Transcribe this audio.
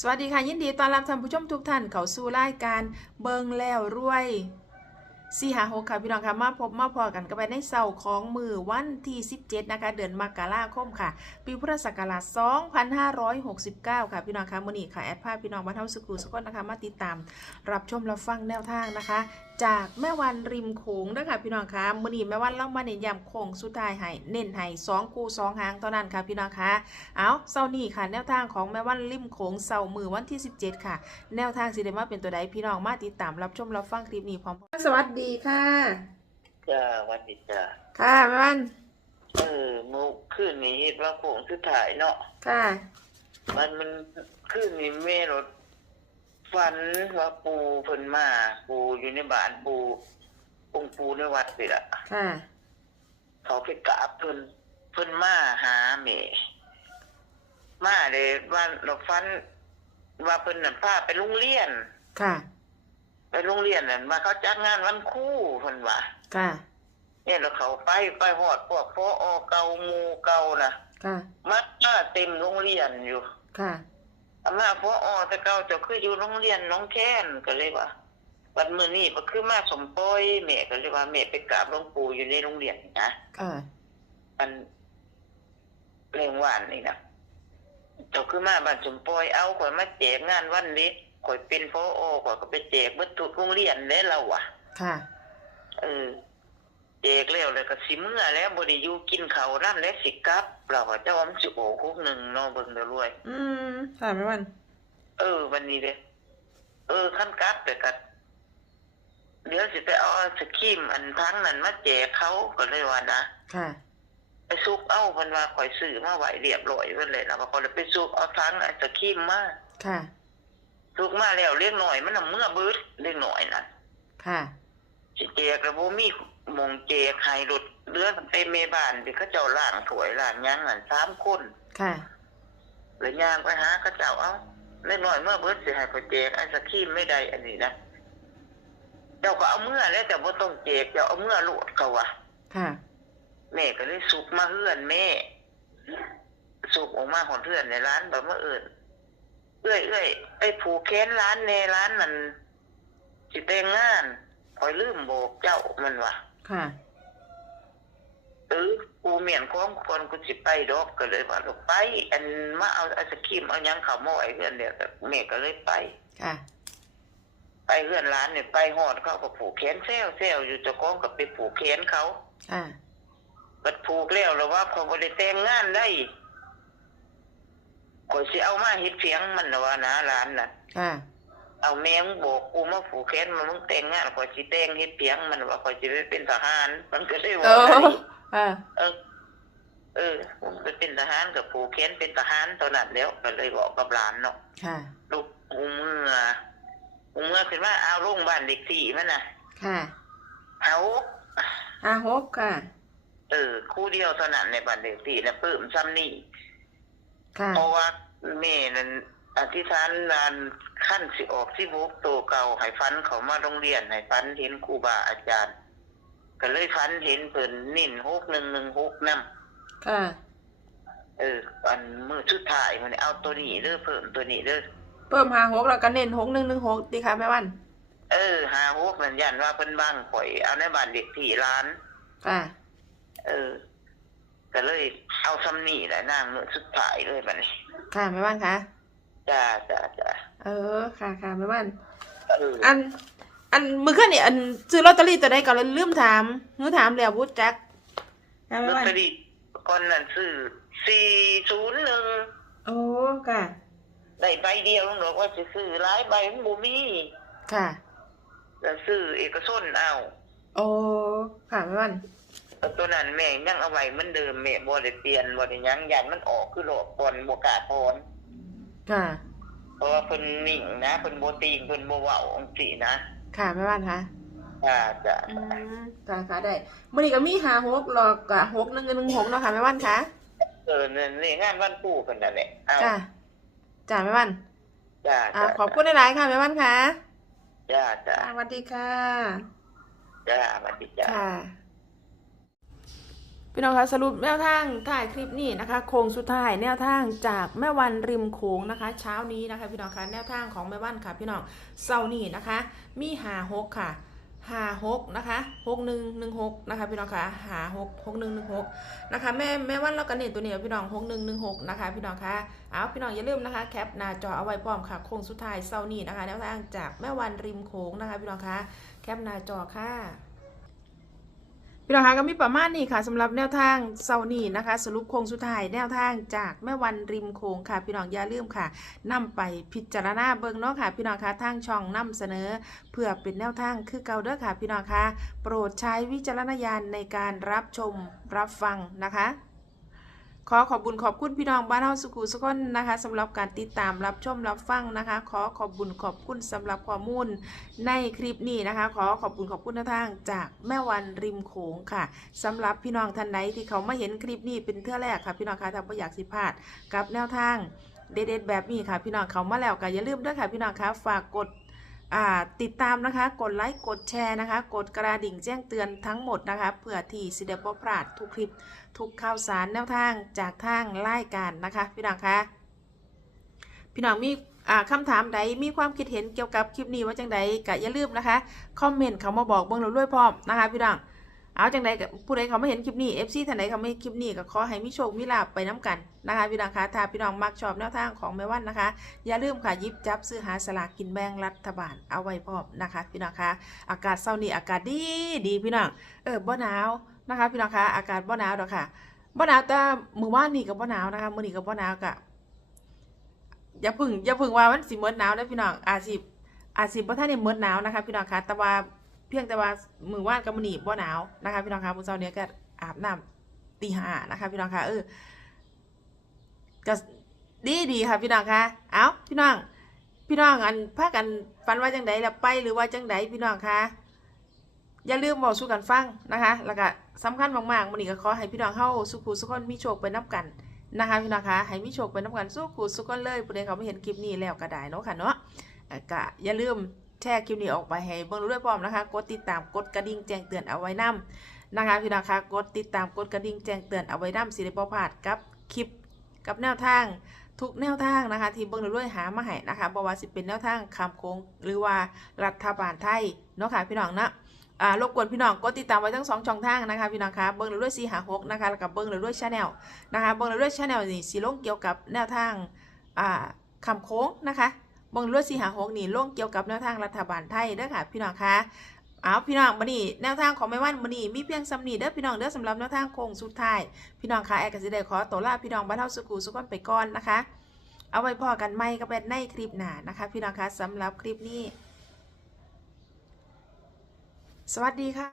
สวัสดีค่ะ ยินดีต้อนรับท่านผู้ชมทุกท่านเข้าสู่รายการเบิงแล้วรวย สี่หาหกค่ะพี่น้องค่ะมาพบมาพอกันกันไปในเสาร์ของมือวันที่17นะคะเดือนมกราคมค่ะ ปีพุทธศักราช2569 ค่ะพี่น้องค่ะมือนี้ค่ะแอดภาพพี่น้องมาเท่าสกูสกอนนะคะมาติดตาม รับชมรับฟังแนวทางนะคะ จากแม่วันริมโขงนะคะพี่น้องคะมือนี้แม่วันเล่ามาเน้นย้ำโค้งสุดท้ายให้เน้นให้สองคู่สองหางเท่านั้นค่ะพี่น้องคะเอาเสาร์นี้ค่ะ แนวทางของแม่วันริมโขงเสาร์มือวันที่ 17 ค่ะ แนวทางสิได้มาเป็นตัวใดพี่น้องมาติดตามรับชมรับฟังคลิปนี้พร้อมๆสวัสดีค่ะจ้าวันดีจ้าค่ะแม่วัน เออมุกคืนนี้เห็นว่าโค้งสุดท้ายเนาะค่ะ มันมันคืนนี้แม่รถฝันว่าปูเพิ่นมาปูอยู่ในบ้านปูองค์ปูในวัดสิละค่ะ เขาไปกราบเพิ่นเพิ่นมาหาแม่มาเลยว่าเราฝันว่าเพิ่นน่ะพาไปโรงเรียนค่ะ ไปโรงเรียนนั่นว่าเขาจัดงานวันครู่เพิ่นว่าค่ะ เนี่ยเราเขาไปไปหอดพวกพออเก่าหมูเก่าน่ะค่ะ มัดมาเต็มโรงเรียนอยู่ค่ะ อามาพออแต่เก่าเจะคืออยู่โรงเรียนน้องแค้นก็เลยว่าวันมื้อนี้ก็คือมาสมปอยแม่ก็เลยว่าแม่ไปกราบหลวงปู่อยู่ในโรงเรียนนะ ค่ะ มันเรื่องหวานนี่นะเจ้าคือมาบ้านสมปอยเอาข่อยมาแจกงานวันเล็ก ข่อยเป็นพออข่อยก็ไปแจกเบิดทุกโรงเรียนแล้วเราอะ ค่ะ เออแจกแล้วเลยก็สิเมื่อแล้วบ่ได้อยู่กินข้าวนั่นแล้วสิกลับ เราก็เจ้าว่ามันสิโอ้คุกหนึงเนาะเบิ่งเด้อรวย อืมค่ะแม่วัน เออวันนี้เลยเออขั้นกลับไปกัดเดี๋ยวสิไปเอาไอศครีมอันทั้งนั้นมาแจกเขาก็เลยว่านะค่ะ ไปซุกเอาเพันว่าข่อยซื้อมาไหวเรียบร้อยเพิ่นเลยแล้วก็เลยไปซุกเอาทั้งไอศครีมมาค่ะ ซุกมาแล้วเลี้ยงหน่อย มันน่ะเมื่อเบิดเลี้ยงหน่อยน่ะค่ะสิแจกแล้วบ่มีหมองแจกให้รถเรือไปเมบ้านที่เขาเจ้าล้างถ้วยล้างหยังนั่นสามคนค่ะเลยย่างไปหาเขาเจ้าเอาเล็กน้อยเมื่อเบิดสิให้ข่อยแจกไอศครีมไม่ได้อันนี้นะเจ้าก็เอาเมื่อแล้วแต่บ่ต้องแจกเจ้าเอาเมื่อโลดเขาว่ะค่ะแม่ก็เลยสุกมาเฮือนแม่สุกออกมาของเพื่อนในร้านแบบเมื่อเอิญเอ้ยเอ้ยไปผูกแขนร้านในร้านมันสิแต่งงานคอยลืมโบอกเจ้ามันว่ะค่ะ เออกูเมียนของคนกูสิไปดอกก็เลยว่าเราไป อันมาเอาไอศครีมเอาหยังเขามาไว้เพื่อนเดียวแต่แม่ก็เลยไป ค่ะ ไปเพื่อนร้านเนี่ยไปหอดเขาก็ผูกแขนแซวแซวอยู่เจ้าของก็ไปผูกแขนเขาค่ะ บัดผูกแล้วแล้วว่าเขาบ่ได้แต่งงานได้ ข่อยสิเอามาเฮ็ดเสียงมันน่ะว่านะหลานน่ะ ค่ะเอาแมงบอกกูมาผูกแขนมันมึงแต่งงานข่อยสิแต่งเฮ็ดเสียงมันว่าข่อยสิไปเป็นทหาร มันก็ได้เอว่าอได้ค่ะเออ เออผมไปเป็นทหารกับผูกแขนเป็นทหารตอนนั้นแล้วก็เลยบอกกับหลานเนาะค่ะลูกหูเมื่อหูเมื่อขึ้นมาเอาโรงพยาบาลเด็กสี่มันน่ะ ค่ะเอาอาหกค่ะ เออคู่เดียวเท่านั้นในบ้านเด็กสี่น่ะปลื้มซ้ำนี่ ค่ะ เพราะว่าแม่นั้นอธิษฐานนานขั้นสิออกที่บุกตัวเก่าให้ฟันเขามาโรงเรียนให้ฟันเห็นครูบาอาจารย์ ก็เลยฟันเห็นเพิ่นนิ่นหกหนึ่งหนึ่งหกนำค่ะ เออ อันมือสุดท้ายมันเอาตัวนี้เด้อเพิ่มตัวนี้เด้อเพิ่มหาหกแล้วก็เน้นหกหนึ่งหนึ่งหกดีค่ะแม่วัน เออหาหกนั่นยันว่าเพิ่นบ้างข่อย เอาในบ้านเด็กที่ร้าน ค่ะ เออ ก็เลยเอาซ้ำนี่แหละนางมือสุดท้ายเลยบัดนี้ค่ะแม่วันคะจ้าจ้าจ้าเออค่ะค่ะแม่วันเอออัน อันมือขึ้นเนี่ยอันซื้อลอตเตอรี่ตัวใดก่อนแล้วลืมถามหนูถามแล้ววุฒิจักค่ะลแม่อตวันเตอรี่ก่อนนั้นซื้อสี่ศูนย์หนึ่งโอ้ค่ะ ได้ใบเดียวหรอกว่าจะซื้อหลายใบมันบ่มีค่ะ แล้วซื้อเอกชนเอาโอ้ค่ะแม่วันแต่ตัวนั้นแม่ยังเอาไว้เหมือนเดิมแม่บ่ได้เปลี่ยนบ่ได้หยังยันมันออกคือโลกก่อนบ่กล้าถอนค่ะ เพราะว่าเพิ่นนิ่งนะเพิ่นบ่ตีงเพิ่นบ่เว้าจังซี่นะค่ะแม่วันคะจ้าจ้าอืมค่ะค่ะได้มื่อนี้ก็มีหาหกหลอกกับหกหนึ่งหนึ่งหกเนาะค่ะแม่วันคะเออนี่นี่งานวันปู่เพิ่นนั่นแหละเอาจ้าจ้าแม่วันจ้าอ่าจ้าขอบคุณหลายๆค่ะแม่วันคะจ้าจ้าสวัสดีค่ะ จ้าสวัสดีจ้าค่ะไป พี่น้องคะสรุปแนวทางถ่ายคลิปนี้นะคะโค้งสุดท้ายแนวทางจากแม่วันริมโขงนะคะ เช้านี้นะคะ พี่น้องคะแนวทางของแม่วันค่ะ พี่น้องเสาร์นี้นะคะ มีหาหกค่ะหาหกนะคะหกหนึ่งหนึ่งหกนะคะพี่น้องคะหาหกหกหนึ่งหนึ่งหกนะคะแม่แม่วันเรากันเน้นตัวเนี้ยพี่น้องหกหนึ่งหนึ่งหกนะคะพี่น้องคะเอาพี่น้องอย่าลืมนะคะแคปหน้าจอเอาไว้พร้อมค่ะโค้งสุดท้ายเสาร์นี้นะคะแนวทางจากแม่วันริมโขงนะคะพี่น้องคะแคปหน้าจอค่ะ พี่น้องคะก็มีประมาณนี้ค่ะสำหรับแนวทางเซานี่นะคะ สรุปโครงสุดท้ายแนวทางจากแม่วันริมโขงค่ะ พี่น้องอย่าลืมค่ะนำไปพิจารณาเบิ่งเนาะค่ะ พี่น้องคะทางช่องนำเสนอ เพื่อเป็นแนวทางคือเก่าเด้อค่ะ พี่น้องคะโปรดใช้วิจารณญาณในการรับชมรับฟังนะคะ ขอขอบบุญขอบคุณพี่น้องบ้านเฮาสุขุสุขนนะคะสำหรับการติดตามรับชมรับฟังนะคะ ขอขอบบุญขอบคุณสำหรับข้อมูลในคลิปนี้นะคะ ขอขอบคุณขอบคุณทางจากแม่วันริมโขงค่ะสำหรับพี่น้องท่านใดที่เขามาเห็นคลิปนี้เป็นเทื่อแรกค่ะ พี่น้องคะถ้าไม่อยากสิพลาดกับแนวทางเด็ดๆแบบนี้ค่ะ พี่น้องเขามาแล้วก็อย่าลืมด้วยค่ะ พี่น้องคะฝากกด ติดตามนะคะ กดไลค์ กดแชร์นะคะ กดกระดิ่งแจ้งเตือนทั้งหมดนะคะเพื่อที่สิเดบพลาดทุกคลิป ทุกข่าวสารแนวทางจากทางรายการนะคะ พี่น้องคะพี่น้องมีอ่าคำถามใดมีความคิดเห็นเกี่ยวกับคลิปนี้ว่าจังใดก็อย่าลืมนะคะ คอมเมนต์เขามาบอกเบื้องเราด้วยพร้อมนะคะพี่น้อง เอาจังใดกับผู้ใดเขาไม่เห็นคลิปนี้ FC ท่านใดเขาไม่เห็นคลิปนี้ก็ขอให้มีโชคมีลาไปน้กันนะคะพี่น้องคะถ้าพี่น้องมักชอบแนวทางของแม่วันนะคะ อย่าลืมค่ะยิบจับซื้อหาสลากกินแบ่งรัฐบาลเอาไว้พร้อมนะคะ พี่น้องคะอากาศเช้านี้อากาศดีดีพี่น้องเออบ่หนาวนะคะ พี่น้องคะอากาศบ่หนาวดอกค่ะบ่หนาวแต่มือวานนี้ก็บ่หนาวนะคะมือนี้ก็บ่หนาวกะอย่าพึ่งอย่าพึ่งว่ามันสิหมดหนาวนะพี่น้องอาจสิอาจสิบ่ทันได้หมดหนาวนะคะ พี่น้องคะแต่ว่า เพียงแต่ว่ามือว่านกับมื้อนี้บ่หนาวนะคะพี่น้องคะมื้อเช้าเนี้ยก็อาบน้ำตีห้านะคะพี่น้องคะเออก็ดีดีค่ะพี่น้องคะเอ้าพี่น้อง พี่น้องอันพากันฝันว่าจังใดแล้วไปหรือว่าจังใดพี่น้องคะอย่าลืมบอกสู้กันฟังนะคะ แล้วก็สำคัญมากๆมันนี้ก็ขอให้พี่น้องเข้าสุขุสุขคนมีโชคไปนับกันนะคะพี่น้องคะให้มีโชคไปนับกันสุขุสุขคนเลยผู้ใดเขาไม่เห็นคลิปนี้แล้วก็ได้เนาะค่ะเนาะเอ่อก็อย่าลืม แชร์คลิปนี้ออกไปให้เบิ่งรู้ด้วยพร้อมนะคะ กดติดตามกดกระดิ่งแจ้งเตือนเอาไว้นํนะคะพี่น้องคะกดติดตามกดกระดิ่งแจ้งเตือนเอาไว้นํสิได้บ่พลาดกับคลิปกับแนวทางทุกแนวทางนะคะที่เบิ่งด้วยหามาให้นะคะบ่ว่าสิเป็นแนวทางคำโค้งหรือว่ารัฐบาลไทยเนาะค่ะพี่น้องนะอ่ารบกวนพี่น้องกดติดตามไว้ทั้งสองช่องทางนะคะพี่น้องคะเบิ้งเลยด้วยสีหาหกนะคะแล้วกับเบิ้งเลยด้วยชาแนลนะคะเบิ้งเลยด้วยชาแนลนี่สีลงเกี่ยวกับแนวทางอ่าคำโค้งนะคะ บิ้งเลยด้วยสีหาหกนี่ลงเกี่ยวกับแนวทางรัฐบาลไทยเด้อค่ะ พี่น้องคะเอาพี่น้องบันนี้แนวทางของแม่วันบันนี้มีเพียงสำนีเด้อพี่น้องเด้อสำหรับแนวทางโค้งสุดท้าย พี่น้องคะแอร์กสิได้ขอตัวลาพี่น้องบ้านเฮาสุกูสุกอนไปก่อนนะคะ เอาไว้พอกันไม่ก็เป็นในคลิปหน้านะคะ พี่น้องคะสำหรับคลิปนี้ สวัสดีค่ะ